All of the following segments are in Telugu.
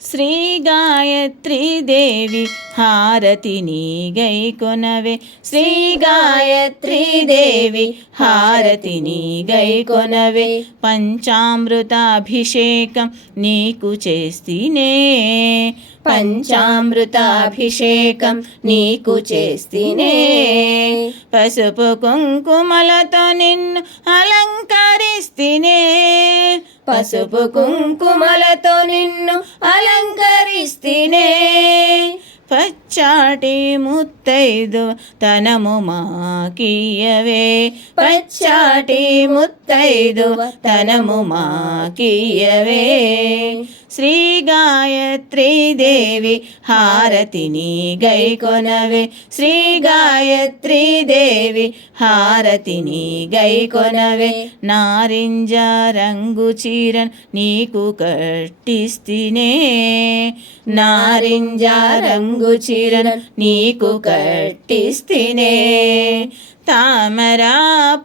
శ్రీ గాయత్రీ దేవి హారతిని గైకొనవే, శ్రీ గాయత్రీ దేవి హారతిని గైకొనవే. పంచామృతాభిషేకం నీకు చేస్తినే, పంచామృతాభిషేకం నీకు చేస్తినే. పసుపు కుంకుమలతో నిన్ను అలంకరిస్తినే, పసుపు కుంకుమలతో నిన్ను అలంకరిస్తినే. పచ్చాటి ముత్తైదు తనము మాకియవే, పచ్చాటి ముత్తైదు తనము మాకియవే. శ్రీ గాయత్రీ దేవి హారతిని గైకొనవే, శ్రీ గాయత్రీ దేవి హారతిని గైకొనవే. నారింజ రంగు చీరన్ నీకు కట్టిస్తినే, నారింజ రంగు చీరన్ నీకు కట్టిస్తినే. తామరా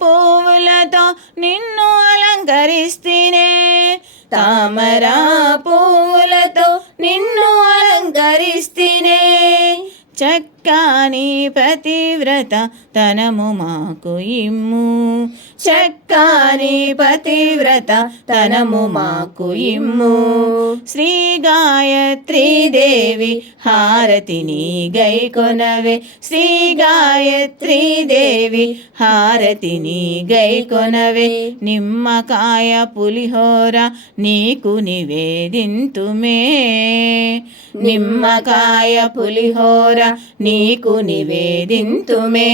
పువ్వులతో నిన్ను అలంకరిస్తినే, తామరా పువ్వులతో నిన్ను అలంకరిస్తినే. చక్కని పతివ్రత తనము మాకు ఇమ్ము, చక్కని పతివ్రత తనము మాకు ఇమ్ము. శ్రీ గాయత్రీ దేవి హారతిని గైకొనవే, శ్రీ గాయత్రీ దేవి హారతిని గైకొనవే. నిమ్మకాయ పులిహోర నీకు నివేదింతుమే, నిమ్మకాయ పులిహోర నీకు నివేదింతుమే.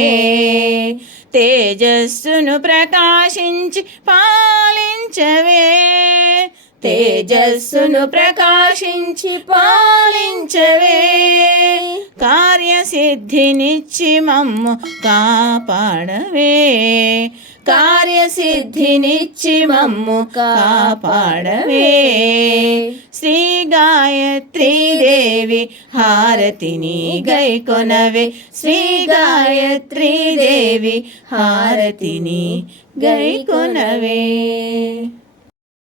తేజస్సును ప్రకాశించి పాలించవే, తేజస్సును ప్రకాశించి పాలించవే. కార్యసిద్ధినిచ్చి మమ్ము కాపాడవే, కార్యసిద్ధినిచ్చి మమ్ము కాపాడవే. శ్రీ గాయత్రీ దేవి హారతిని గైకొనవే, శ్రీ గాయత్రీ దేవి హారతిని గైకొనవే.